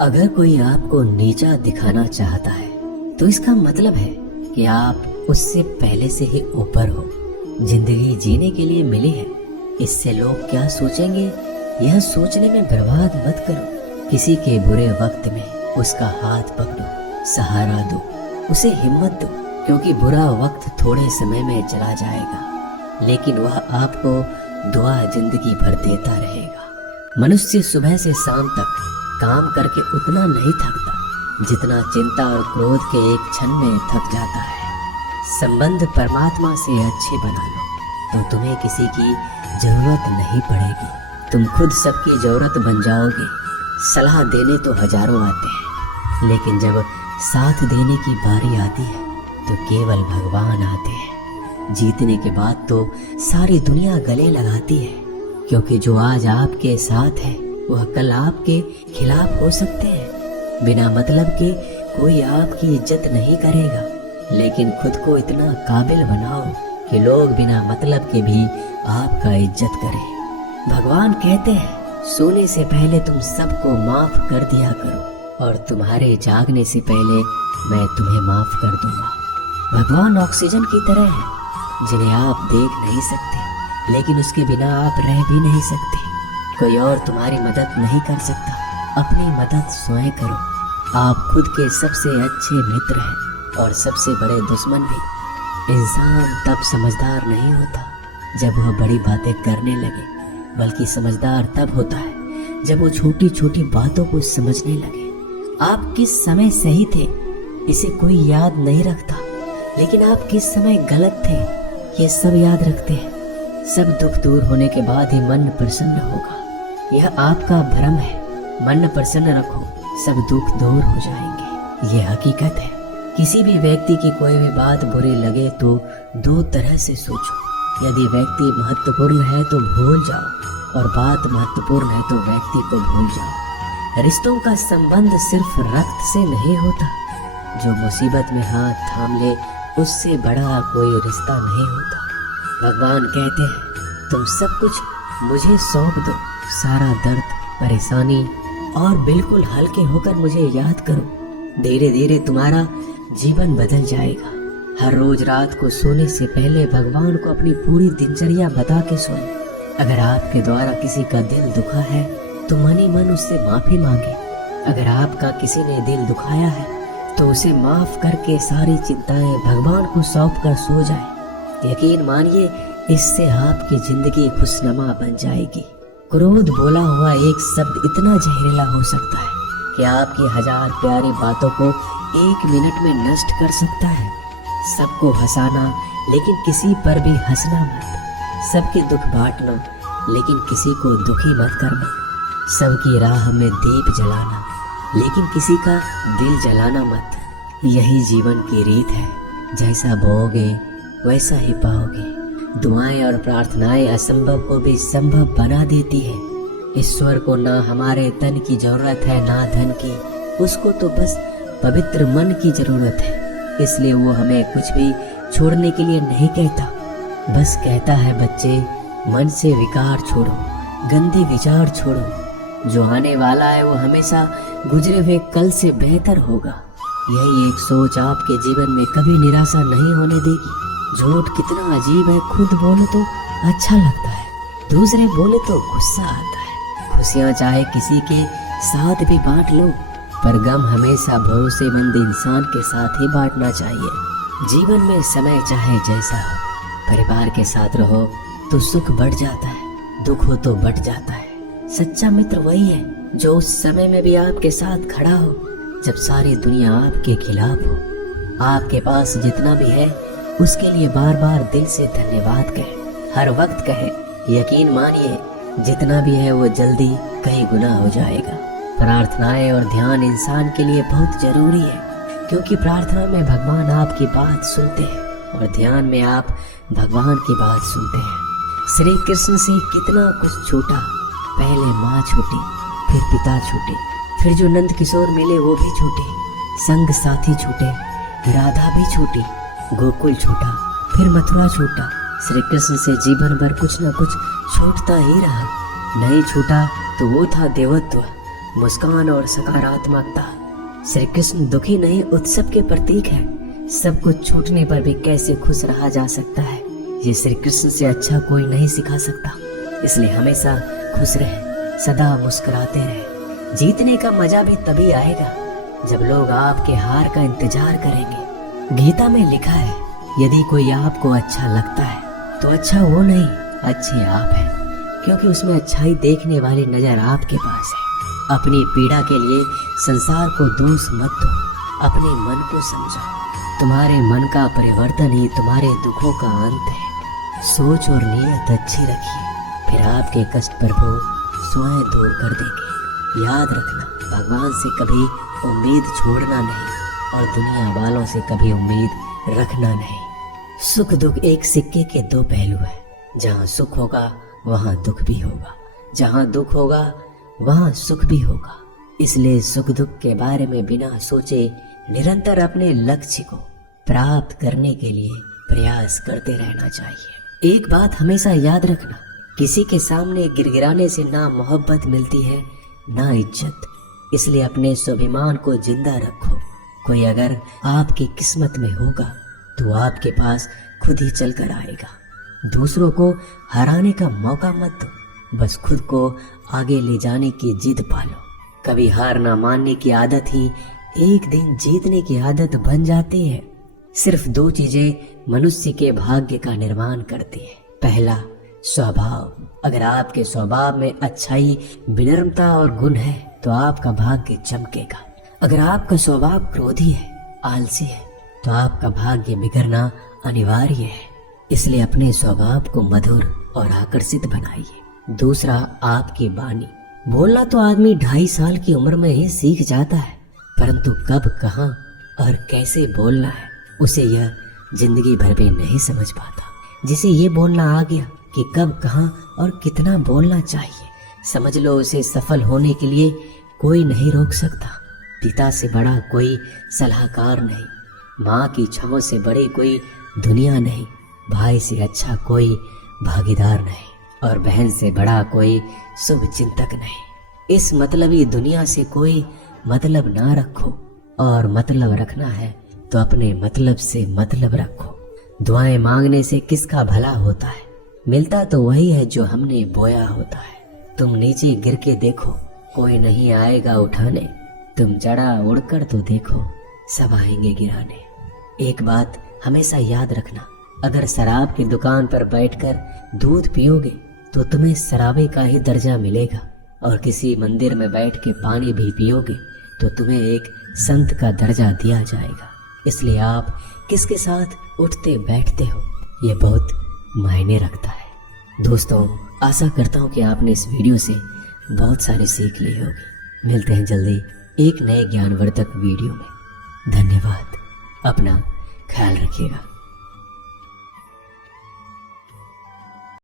अगर कोई आपको नीचा दिखाना चाहता है तो इसका मतलब है कि आप उससे पहले से ही ऊपर हो। जिंदगी जीने के लिए मिली है, इससे लोग क्या सोचेंगे यह सोचने में बर्बाद मत करो। किसी के बुरे वक्त में उसका हाथ पकड़ो, सहारा दो, उसे हिम्मत दो, क्योंकि बुरा वक्त थोड़े समय में चला जाएगा लेकिन वह आपको दुआ जिंदगी भर देता रहेगा। मनुष्य सुबह से शाम तक काम करके उतना नहीं थकता जितना चिंता और क्रोध के एक क्षण में थक जाता है। संबंध परमात्मा से अच्छे बना लो तो तुम्हें किसी की जरूरत नहीं पड़ेगी, तुम खुद सबकी जरूरत बन जाओगे। सलाह देने तो हजारों आते हैं लेकिन जब साथ देने की बारी आती है तो केवल भगवान आते हैं। जीतने के बाद तो सारी दुनिया गले लगाती है, क्योंकि जो आज आपके साथ है वह कल आपके खिलाफ हो सकते हैं। बिना मतलब के कोई आपकी इज्जत नहीं करेगा, लेकिन खुद को इतना काबिल बनाओ कि लोग बिना मतलब के भी आपका इज्जत करें। भगवान कहते हैं सोने से पहले तुम सबको माफ कर दिया करो और तुम्हारे जागने से पहले मैं तुम्हें माफ कर दूंगा। भगवान ऑक्सीजन की तरह है जिन्हें आप देख नहीं सकते, लेकिन उसके बिना आप रह भी नहीं सकते। कोई और तुम्हारी मदद नहीं कर सकता, अपनी मदद स्वयं करो। आप खुद के सबसे अच्छे मित्र हैं और सबसे बड़े दुश्मन भी। इंसान तब समझदार नहीं होता जब वह बड़ी बातें करने लगे, बल्कि समझदार तब होता है जब वो छोटी छोटी बातों को समझने लगे। आप किस समय सही थे इसे कोई याद नहीं रखता, लेकिन आप किस समय गलत थे ये सब याद रखते हैं। सब दुख दूर होने के बाद ही मन प्रसन्न होगा, यह आपका भ्रम है। मन प्रसन्न रखो, सब दुख दूर हो जाएंगे, यह हकीकत है। किसी भी व्यक्ति की कोई भी बात बुरी लगे तो दो तरह से सोचो। यदि व्यक्ति महत्वपूर्ण है तो भूल जाओ और बात महत्वपूर्ण है तो व्यक्ति को भूल जाओ। रिश्तों का संबंध सिर्फ रक्त से नहीं होता, जो मुसीबत में हाथ थाम ले उससे बड़ा कोई रिश्ता नहीं होता। भगवान कहते हैं तुम सब कुछ मुझे सौंप दो, सारा दर्द परेशानी, और बिल्कुल हल्के होकर मुझे याद करो। धीरे धीरे तुम्हारा जीवन बदल जाएगा। हर रोज रात को सोने से पहले भगवान को अपनी पूरी दिनचर्या बता के सोएं। अगर आपके द्वारा किसी का दिल दुखा है तो मन ही मन उससे माफी मांगे। अगर आपका किसी ने दिल दुखाया है तो उसे माफ करके सारी चिंताएं भगवान को सौंप कर सो जाए। यकीन मानिए इससे आपकी जिंदगी खुशनुमा बन जाएगी। क्रोध बोला हुआ एक शब्द इतना जहरीला हो सकता है कि आपकी हजार प्यारी बातों को एक मिनट में नष्ट कर सकता है। सबको हंसाना लेकिन किसी पर भी हंसना मत। सबके दुख बांटना लेकिन किसी को दुखी मत करना। सबकी राह में दीप जलाना लेकिन किसी का दिल जलाना मत। यही जीवन की रीत है, जैसा बोओगे वैसा ही पाओगे। दुआएं और प्रार्थनाएं असंभव को भी संभव बना देती है। ईश्वर को ना हमारे तन की जरूरत है ना धन की, उसको तो बस पवित्र मन की जरूरत है। इसलिए वो हमें कुछ भी छोड़ने के लिए नहीं कहता, बस कहता है बच्चे मन से विकार छोड़ो, गंदे विचार छोड़ो। जो आने वाला है वो हमेशा गुजरे हुए कल से बेहतर होगा। यही एक सोच आपके जीवन में कभी निराशा नहीं होने देगी। झूठ कितना अजीब है, खुद बोलो तो अच्छा लगता है, दूसरे बोले तो गुस्सा आता है। खुशियाँ चाहे किसी के साथ भी बांट लो, पर गम हमेशा भरोसेमंद इंसान के साथ ही बांटना चाहिए। जीवन में समय चाहे जैसा हो, परिवार के साथ रहो तो सुख बढ़ जाता है, दुख हो तो बढ़ जाता है। सच्चा मित्र वही है जो उस समय में भी आपके साथ खड़ा हो जब सारी दुनिया आपके खिलाफ हो। आपके पास जितना भी है उसके लिए बार बार दिल से धन्यवाद कहे, हर वक्त कहे। यकीन मानिए जितना भी है वो जल्दी कई गुना हो जाएगा। प्रार्थनाएं और ध्यान इंसान के लिए बहुत जरूरी है, क्योंकि प्रार्थना में भगवान आपकी बात सुनते हैं और ध्यान में आप भगवान की बात सुनते हैं। श्री कृष्ण से कितना कुछ छूटा, पहले माँ छूटी, फिर पिता छूटे, फिर जो नंद किशोर मिले वो भी छूटे, संग साथी छूटे, राधा भी छूटी, गोकुल छूटा, फिर मथुरा छूटा। श्री कृष्ण से जीवन भर कुछ न कुछ छूटता ही रहा। नहीं छूटा तो वो था देवत्व, मुस्कान और सकारात्मकता। श्री कृष्ण दुखी नहीं, उत्सव के प्रतीक है। सब कुछ छूटने पर भी कैसे खुश रहा जा सकता है, ये श्री कृष्ण से अच्छा कोई नहीं सिखा सकता। इसलिए हमेशा खुश रहे, सदा मुस्कुराते रहे। जीतने का मजा भी तभी आएगा जब लोग आपके हार का इंतजार करेंगे। गीता में लिखा है, यदि कोई आपको अच्छा लगता है तो अच्छा वो नहीं, अच्छे आप हैं, क्योंकि उसमें अच्छाई देखने वाली नजर आपके पास है। अपनी पीड़ा के लिए संसार को दोष मत दो, अपने मन को समझो। तुम्हारे मन का परिवर्तन ही तुम्हारे दुखों का अंत है। सोच और नीयत अच्छी रखिए, फिर आपके कष्ट प्रभु स्वयं दूर कर देंगे। याद रखना, भगवान से कभी उम्मीद छोड़ना नहीं और दुनिया वालों से कभी उम्मीद रखना नहीं। सुख दुख एक सिक्के के दो पहलू है। जहाँ सुख होगा वहाँ दुख भी होगा, जहाँ दुख होगा वहाँ सुख भी होगा। इसलिए सुख दुख के बारे में बिना सोचे निरंतर अपने लक्ष्य को प्राप्त करने के लिए प्रयास करते रहना चाहिए। एक बात हमेशा याद रखना, किसी के सामने गिड़गिड़ाने से ना मोहब्बत मिलती है ना इज्जत। इसलिए अपने स्वाभिमान को जिंदा रखो। कोई अगर आपकी किस्मत में होगा तो आपके पास खुद ही चल कर आएगा। दूसरों को हराने का मौका मत दो, बस खुद को आगे ले जाने की जिद पालो। कभी हार ना मानने की आदत ही एक दिन जीतने की आदत बन जाती है। सिर्फ दो चीजें मनुष्य के भाग्य का निर्माण करती है। पहला, स्वभाव। अगर आपके स्वभाव में अच्छाई, विनम्रता और गुण है तो आपका भाग्य चमकेगा। अगर आपका स्वभाव क्रोधी है, आलसी है, तो आपका भाग्य बिगड़ना अनिवार्य है। इसलिए अपने स्वभाव को मधुर और आकर्षित बनाइए। दूसरा, आपकी वाणी। बोलना तो आदमी 2.5 साल की उम्र में ही सीख जाता है, परंतु कब, कहाँ और कैसे बोलना है उसे यह जिंदगी भर भी नहीं समझ पाता। जिसे ये बोलना आ गया कि कब, कहाँ और कितना बोलना चाहिए, समझ लो उसे सफल होने के लिए कोई नहीं रोक सकता। पिता से बड़ा कोई सलाहकार नहीं, माँ की छांव से बड़ी कोई दुनिया नहीं, भाई से अच्छा कोई भागीदार नहीं और बहन से बड़ा कोई शुभ चिंतक नहीं। इस मतलबी दुनिया से कोई मतलब ना रखो, और मतलब रखना है तो अपने मतलब से मतलब रखो। दुआएं मांगने से किसका भला होता है, मिलता तो वही है जो हमने बोया होता है। तुम नीचे गिर के देखो, कोई नहीं आएगा उठाने। तुम जड़ा उड़कर तो देखो, सब आएंगे गिराने। एक बात हमेशा याद रखना, अगर शराब की दुकान पर बैठकर दूध पियोगे तो तुम्हें शराबी का ही दर्जा मिलेगा, और किसी मंदिर में बैठ के पानी भी पियोगे तो तुम्हें एक संत का दर्जा दिया जाएगा। इसलिए आप किसके साथ उठते बैठते हो ये बहुत मायने रखता है। दोस्तों, आशा करता हूँ कि आपने इस वीडियो से बहुत सारी सीख ली होगी। मिलते हैं जल्दी एक नए ज्ञानवर्धक वीडियो में। धन्यवाद। अपना ख्याल रखिएगा।